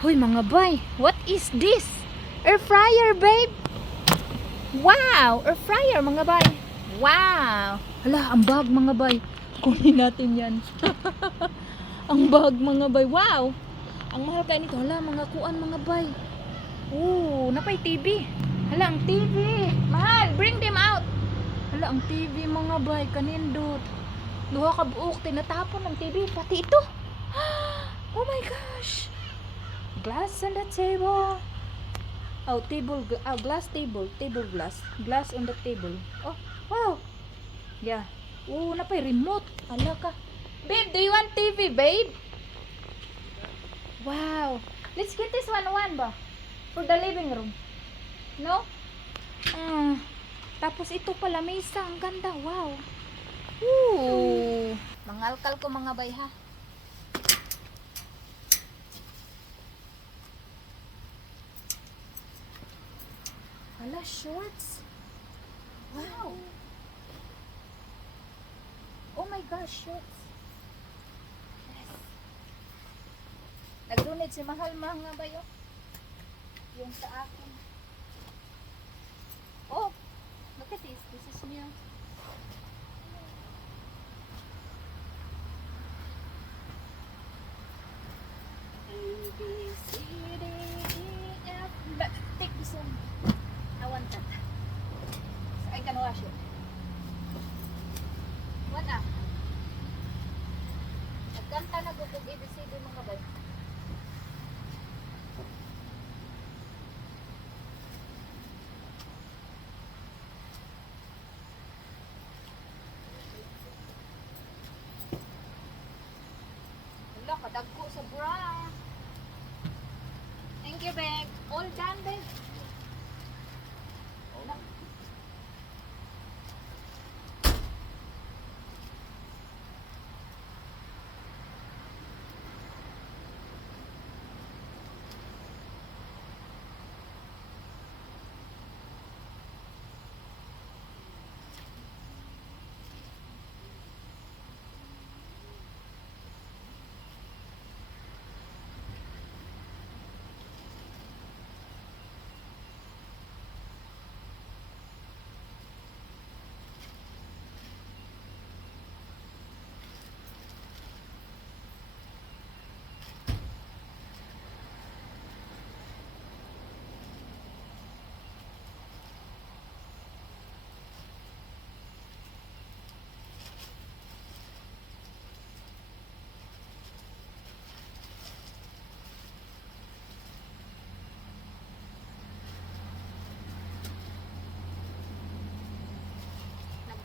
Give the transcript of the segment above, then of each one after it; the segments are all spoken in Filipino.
Hoy mga bay, what is this? Air fryer, babe. Wow, air fryer mga bay. Wow. Hala, ang bag mga bay. Kunin natin 'yan. ang bag mga bay. Wow. Ang mahal kaya nito. Hala, mga kuan mga bay. Ooh, napay TV. Hala, ang TV. Mahal, bring them out. Hala, ang TV mga bay, kanindot. Duha ka buok, tinatapon ang TV, pati ito. Oh my gosh. Glass on the table. Oh, table, oh, glass table, table glass. Glass on the table. Oh, wow. Yeah. Oh, napay remote. Ala ka. Babe, do you want TV, babe? Wow. Let's get this one one ba? For the living room. No? Ah. Tapos ito pala, mesa. Ang ganda. Wow. Ooh. Mangalkal ko mga bay ha. Hala, shorts. Wow. Oh my gosh, shorts. Yes. Nag-donate si Mahal mga bayo. Yung sa akin. Oh, look at this. This is new. A, B, C, D, E, take this one. Want that. So I can wash it. What na? Nagkanta na gugog ABCD mga bay. Wala, kadagko sa bra. Thank you, babe. All done, babe. Wala.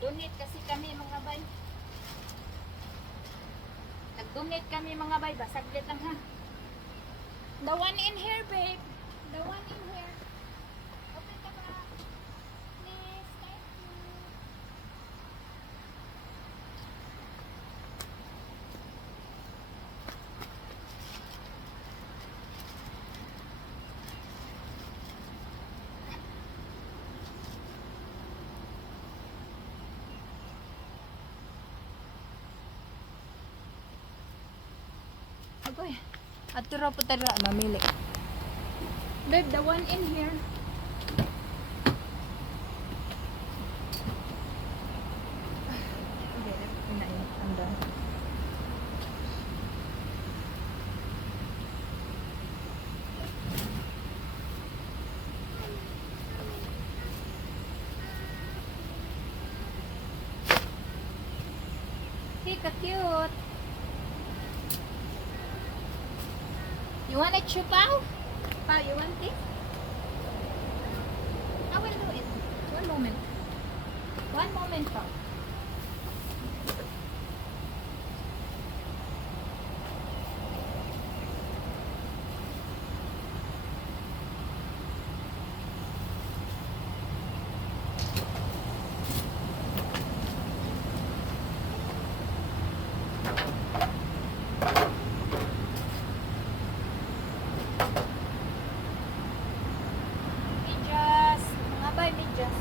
Nag-donate kasi kami mga bay. Nag-donate kami mga bay. Basaglit lang ha. The one in here, babe. The one in here. Open ka ba? Please, thank you. Agoy. At tira po tara mamili. Babe, the one in here. Hey, ka-cute. You want a chupaw? Pao, you want this? I will do it. One moment. One moment, Pao. Medyas. Mga bay, medyas.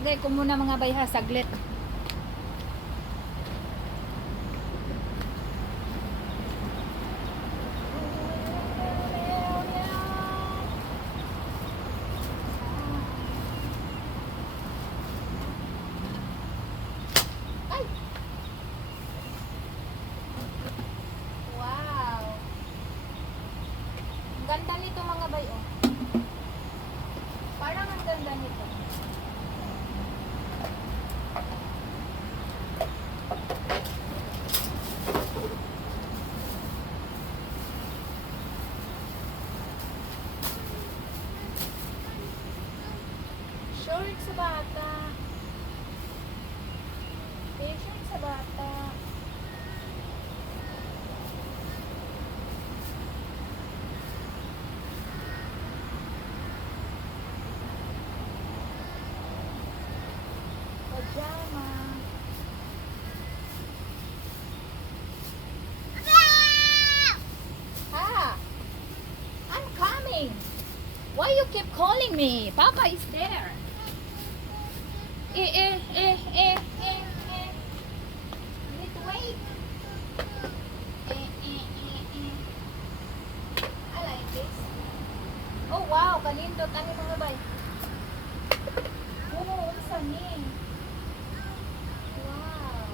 Lagay ko muna mga bay ha, saglit. Ay! Wow! Ang ganda nito mga bay, oh. Parang ang ganda nito. Short sa bata. T-shirt sa bata. Pajama. Ha! I'm coming. Why you keep calling me? Papa is there. Eh, eh, eh, eh, eh, eh. To wait. Eh, eh, eh, eh. I like this. Oh, wow. Kanindot. Ano mga bay? Oo, oh, unsa ni? Wow.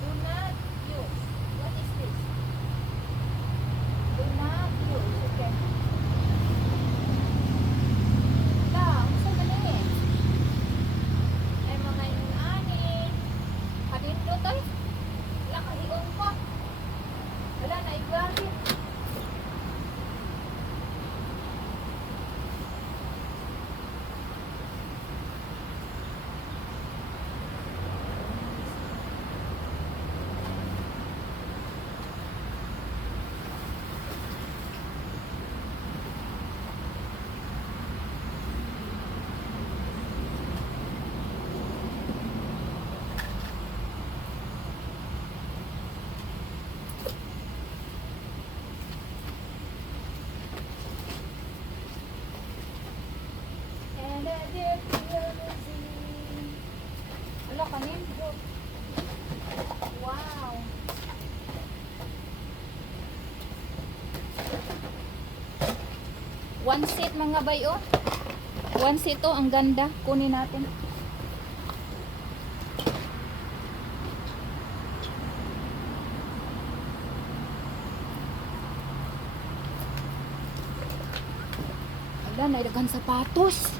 Do not use. What is this? Do not use. Okay. La, unsa man ni? Ay mga ani. Kanindot ay. Wala kahiong pa. Wala na igamit. And I did limousine. Wala kanin bro. Wow. One seat mga bayo. One seat to, ang ganda. Kunin natin. Wala, nailagan sapatos.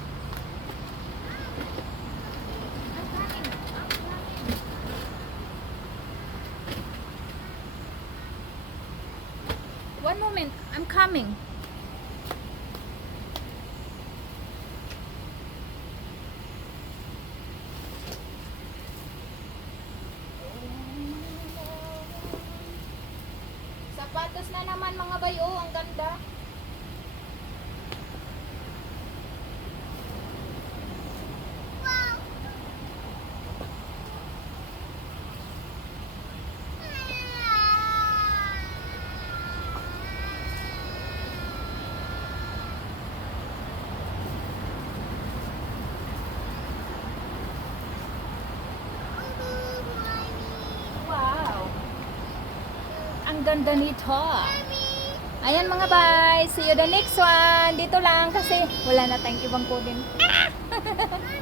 One moment, I'm coming. Ganda nito. Ayan mga bye. See you the next one. Dito lang kasi wala na tayong ibang kunin.